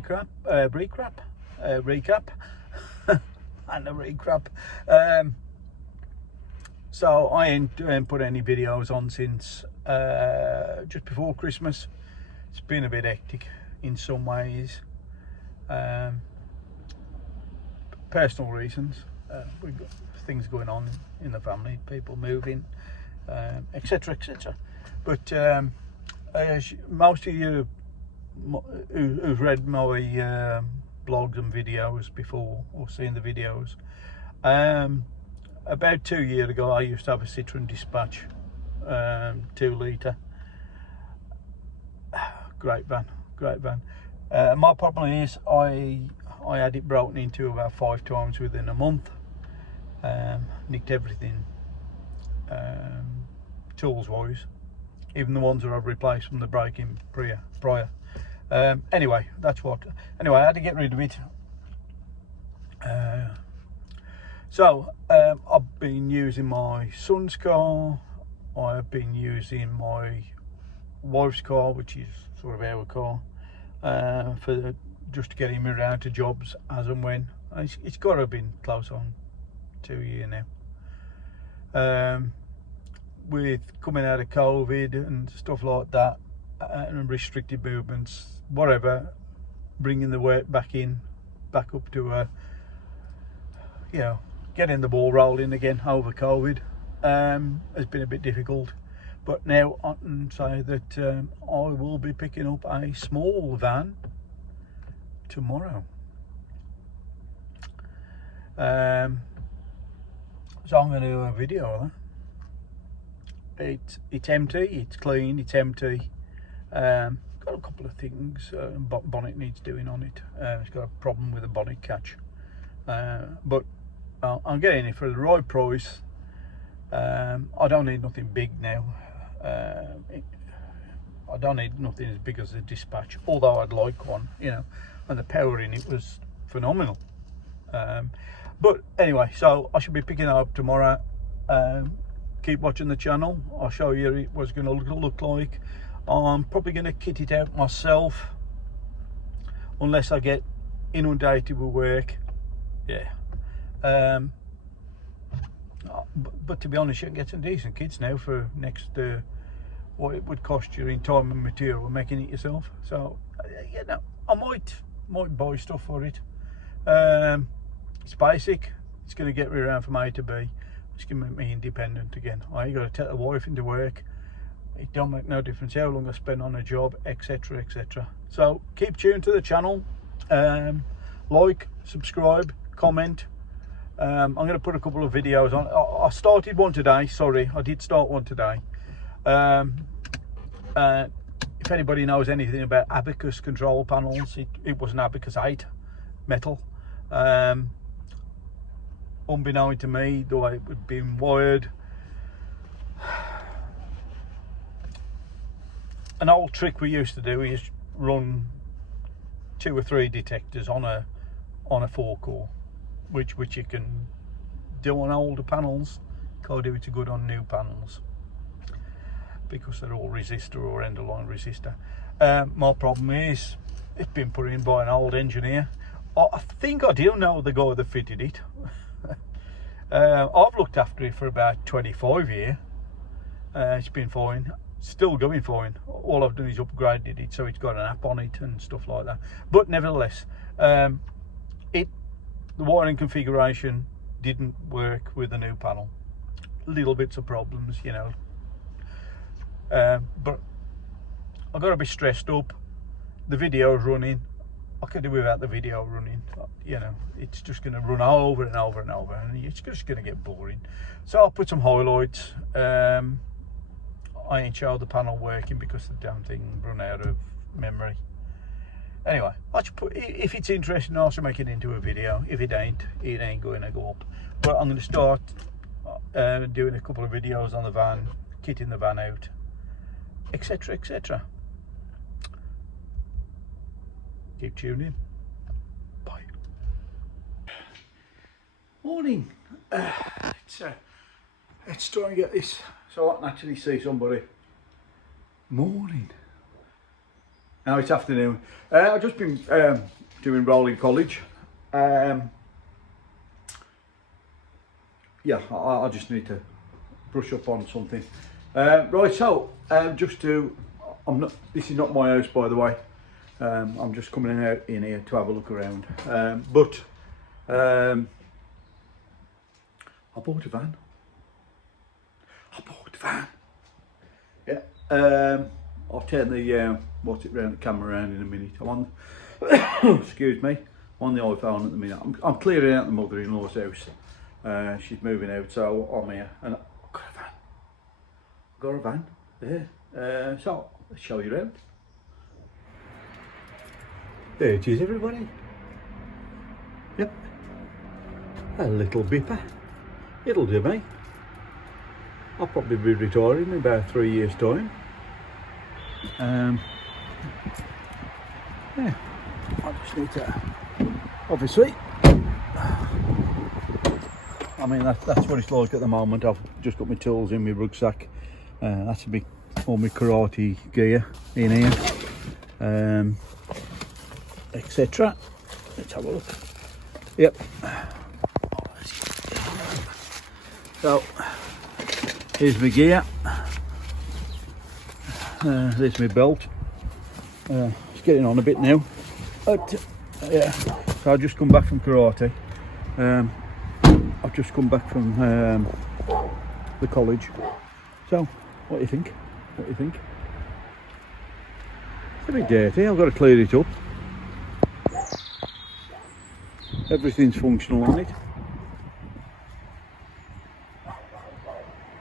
recap, and a recap. So I ain't put any videos on since just before Christmas. It's been a bit hectic in some ways. Personal reasons. We've got things going on in the family, people moving, etc, etc. But as most of you who've read my blogs and videos before, or seen the videos, about 2 years ago I used to have a Citroen Dispatch, 2 litre. Great van. My problem is I had it broken into about 5 times within a month. Nicked everything, tools wise, even the ones that I've replaced from the break-in prior. Anyway, I had to get rid of it. So I've been using my son's car, I've been using my wife's car, which is sort of our car, for just to get him around to jobs as and when. It's got to have been close on 2 years now. With coming out of COVID and stuff like that, and restricted movements, whatever, bringing the weight back up to getting the ball rolling again over COVID has been a bit difficult. But now I can say that I will be picking up a small van tomorrow. So I'm going to do a video of that. It's empty, it's clean, it's empty. Got a couple of things. Bonnet needs doing on it. It's got a problem with the bonnet catch. But I'm getting it for the right price. I don't need nothing big now. I don't need nothing as big as a Dispatch, although I'd like one, and the power in it was phenomenal. But anyway, so I should be picking it up tomorrow. Keep watching the channel. I'll show you what it's going to look like. I'm probably going to kit it out myself, unless I get inundated with work. But to be honest, you can get some decent kits now for next what it would cost you in time and material making it yourself. So I might buy stuff for it. It's basic. It's going to get me around from A to B. It's going to make me independent again. I ain't got to take the wife into work. It don't make no difference how long I spend on a job, etc, etc. So keep tuned to the channel. Like, subscribe, comment. I'm going to put a couple of videos on. I started one today. Sorry, I did start one today. If anybody knows anything about Abacus control panels, it was an Abacus 8 metal. Unbeknown to me, the way it had been wired. An old trick we used to do is run 2 or 3 detectors on a 4-core, which you can do on older panels. Can't do it too good on new panels because they're all resistor or end of line resistor. My problem is it's been put in by an old engineer. I think I do know the guy that fitted it. I've looked after it for about 25 years. It's been fine, still going fine. All I've done is upgraded it so it's got an app on it and stuff like that. But nevertheless, the wiring configuration didn't work with the new panel. Little bits of problems, but I've got to be stressed up. The video's running. I could do without the video running. It's just going to run over and over and over, and it's just going to get boring. So I'll put some highlights. I ain't showed the panel working because the damn thing run out of memory. Anyway, I should put, if it's interesting, I'll also make it into a video. If it ain't going to go up. But I'm going to start doing a couple of videos on the van, kitting the van out, etc, etc. Keep tuning. Bye. Morning. Let's try and get this so I can actually see somebody. Morning. Now it's afternoon. I've just been doing rolling college. Yeah, I just need to brush up on something. Right, so just to, this is not my house, by the way. I'm just coming out in here to have a look around. But I bought a van. Yeah. I'll turn the what's it round the camera around in a minute. I'm on excuse me, I'm on the iPhone at the minute. I'm clearing out the mother-in-law's house. She's moving out, so I'm here and I've got a van. Yeah. So let's show you around. There it is, everybody. Yep. A little beeper. It'll do me. I'll probably be retiring in about 3 years' time. Yeah, I just need to, obviously, I mean that's what it's like at the moment. I've just got my tools in my rucksack. That's all my karate gear in here, etc. Let's have a look. Yep. So here's my gear. There's my belt. It's getting on a bit now. But, yeah. So I've just come back from karate. I've just come back from the college. So, what do you think? What do you think? It's a bit dirty. I've got to clear it up. Everything's functional on it.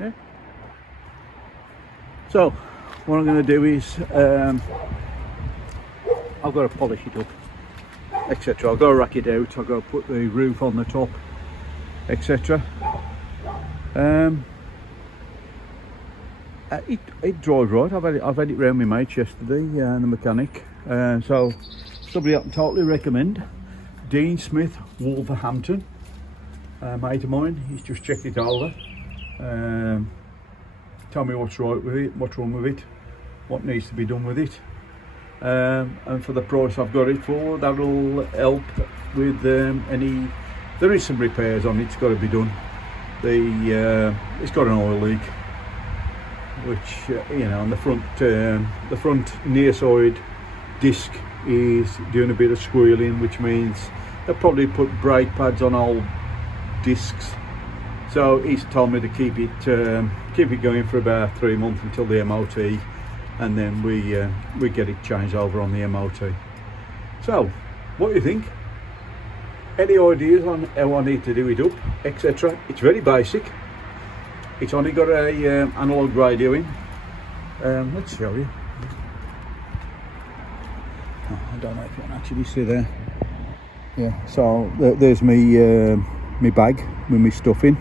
Yeah. So, what I'm going to do is I've got to polish it up, etc. I've got to rack it out. I've got to put the roof on the top, etc. It drives right. I've had it round my mates yesterday, the mechanic. So somebody I can totally recommend. Dean Smith, Wolverhampton, mate of mine. He's just checked it over. Tell me what's right with it, what's wrong with it, what needs to be done with it, and for the price I've got it for, that'll help with any. There is some repairs on it. It's got to be done. It's got an oil leak, which you know, on the front near side disc is doing a bit of squealing, which means they'll probably put brake pads on old discs. So he's told me to keep it going for about 3 months until the MOT, and then we get it changed over on the MOT. So, what do you think? Any ideas on how I need to do it up, etc.? It's very basic. It's only got a analog radio in. Let's show you. Oh, I don't know if you can actually see there. Yeah. So there's me bag with my stuff in.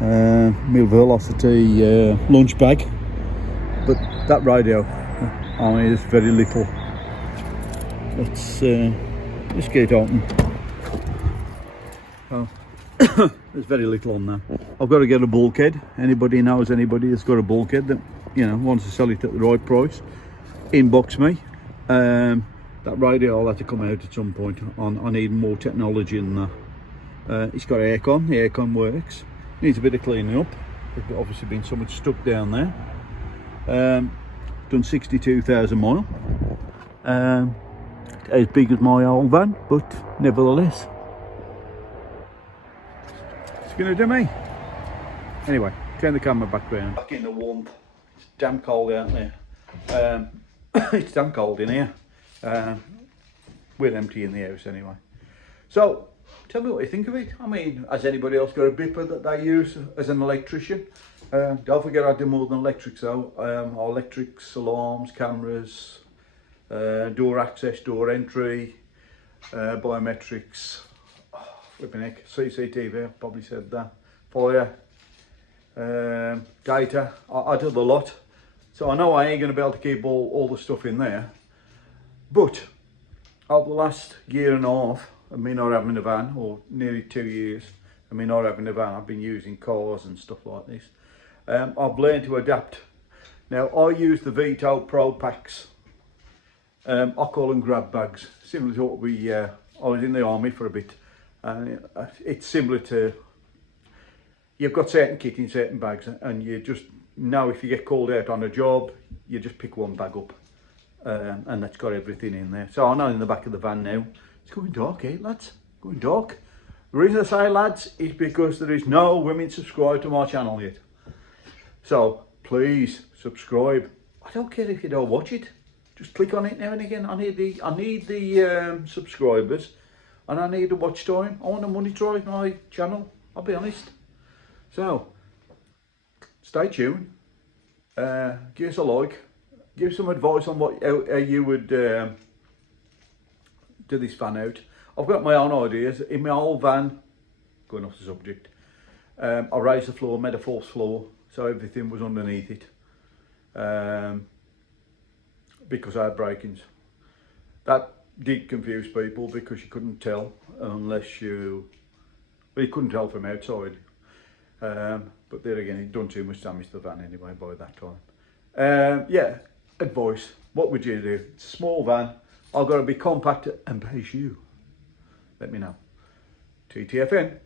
My Velocity lunch bag, but that radio, I mean, there's very little. Let's get it open. Oh, there's very little on there. I've got to get a bulkhead. Anybody knows anybody that's got a bulkhead that, you know, wants to sell it at the right price, inbox me. That radio will have to come out at some point. I need more technology than that. It's got aircon. The aircon works. Needs a bit of cleaning up. There's obviously been so much stuck down there. Done 62,000 miles. As big as my old van, but nevertheless, it's going to do me. Anyway, turn the camera back round. Back in the warmth. It's damn cold out there. It's damn cold in here. We're empty in the house anyway. So, tell me what you think of it. I mean, has anybody else got a beeper that they use as an electrician? Don't forget I do more than electrics though. Electrics, alarms, cameras, door access, door entry, biometrics, flipping heck, CCTV, I probably said that, fire, data. I do the lot. So I know I ain't going to be able to keep all the stuff in there. But over the last year and a half, of me not having a van, or nearly 2 years of me not having a van, I've been using cars and stuff like this. I've learned to adapt. Now I use the Vito Pro Packs. I call them grab bags, similar to what we, I was in the army for a bit, and it's similar to, you've got certain kit in certain bags, and you just know if you get called out on a job, you just pick one bag up, and that's got everything in there. So I know in the back of the van now, it's going dark, eh lads? Going dark. The reason I say lads is because there is no women subscribed to my channel yet. So please subscribe. I don't care if you don't watch it. Just click on it now and again. I need the subscribers, and I need the watch time. I want to monetize my channel, I'll be honest. So stay tuned. Give us a like. Give some advice on how you would do this van out. I've got my own ideas. In my old van, going off the subject, I raised the floor, made a false floor, so everything was underneath it. Because I had break-ins. That did confuse people because you couldn't tell unless you couldn't tell from outside. But there again, it done too much damage to the van anyway by that time. Yeah, advice. What would you do? It's a small van. I've got to be compact and pace you. Let me know. TTFN.